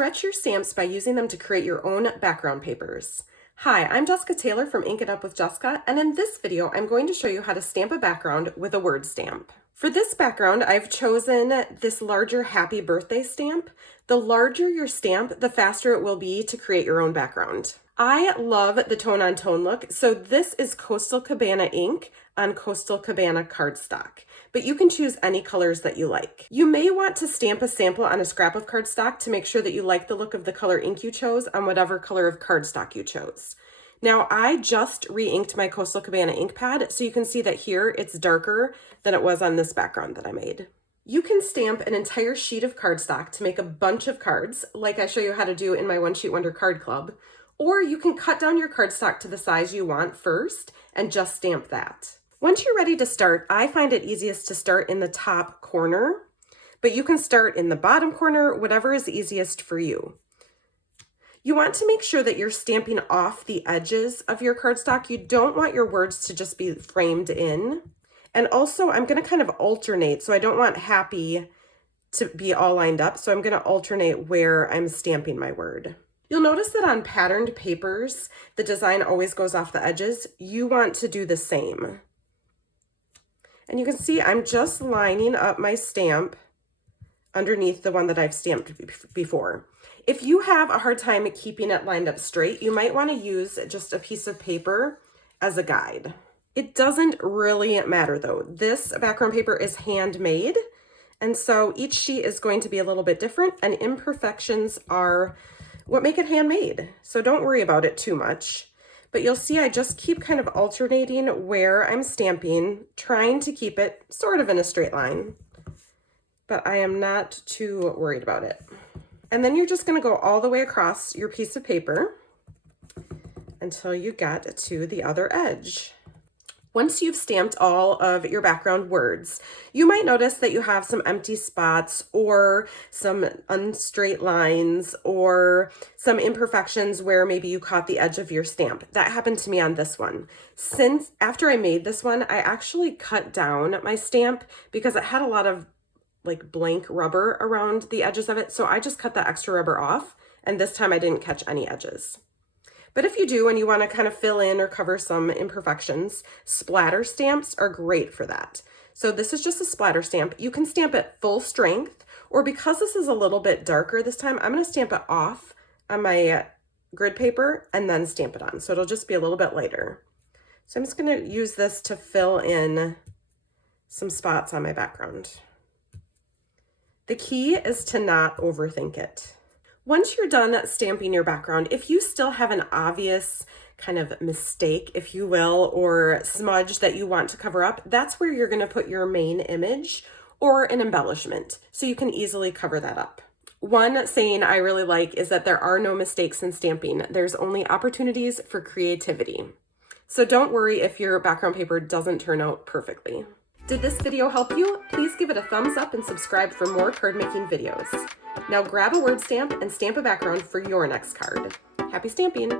Stretch your stamps by using them to create your own background papers. Hi, I'm Jessica Taylor from Ink It Up with Jessica, and in this video, I'm going to show you how to stamp a background with a word stamp. For this background, I've chosen this larger happy birthday stamp. The larger your stamp, the faster it will be to create your own background. I love the tone-on-tone look, so this is Coastal Cabana ink on Coastal Cabana cardstock, but you can choose any colors that you like. You may want to stamp a sample on a scrap of cardstock to make sure that you like the look of the color ink you chose on whatever color of cardstock you chose. Now, I just re-inked my Coastal Cabana ink pad, so you can see that here it's darker than it was on this background that I made. You can stamp an entire sheet of cardstock to make a bunch of cards, like I show you how to do in my One Sheet Wonder Card Club, or you can cut down your cardstock to the size you want first and just stamp that. Once you're ready to start, I find it easiest to start in the top corner, but you can start in the bottom corner, whatever is easiest for you. You want to make sure that you're stamping off the edges of your cardstock. You don't want your words to just be framed in. And also, I'm going to kind of alternate, so I don't want happy to be all lined up, so I'm going to alternate where I'm stamping my word. You'll notice that on patterned papers, the design always goes off the edges. You want to do the same. And you can see I'm just lining up my stamp underneath the one that I've stamped before. If you have a hard time keeping it lined up straight, you might want to use just a piece of paper as a guide. It doesn't really matter though. This background paper is handmade, and so each sheet is going to be a little bit different, and imperfections are what make it handmade. So don't worry about it too much. But you'll see I just keep kind of alternating where I'm stamping, trying to keep it sort of in a straight line. But I am not too worried about it. And then you're just going to go all the way across your piece of paper until you get to the other edge. Once you've stamped all of your background words, you might notice that you have some empty spots or some unstraight lines or some imperfections where maybe you caught the edge of your stamp. That happened to me on this one. Since after I made this one, I actually cut down my stamp because it had a lot of like blank rubber around the edges of it. So I just cut that extra rubber off, and this time I didn't catch any edges. But if you do and you want to kind of fill in or cover some imperfections, splatter stamps are great for that. So this is just a splatter stamp. You can stamp it full strength, or because this is a little bit darker this time, I'm going to stamp it off on my grid paper and then stamp it on. So it'll just be a little bit lighter. So I'm just going to use this to fill in some spots on my background. The key is to not overthink it. Once you're done stamping your background, if you still have an obvious kind of mistake, if you will, or smudge that you want to cover up, that's where you're going to put your main image or an embellishment, so you can easily cover that up. One saying I really like is that there are no mistakes in stamping. There's only opportunities for creativity. So don't worry if your background paper doesn't turn out perfectly. Did this video help you? Please give it a thumbs up and subscribe for more card making videos. Now grab a word stamp and stamp a background for your next card. Happy stamping!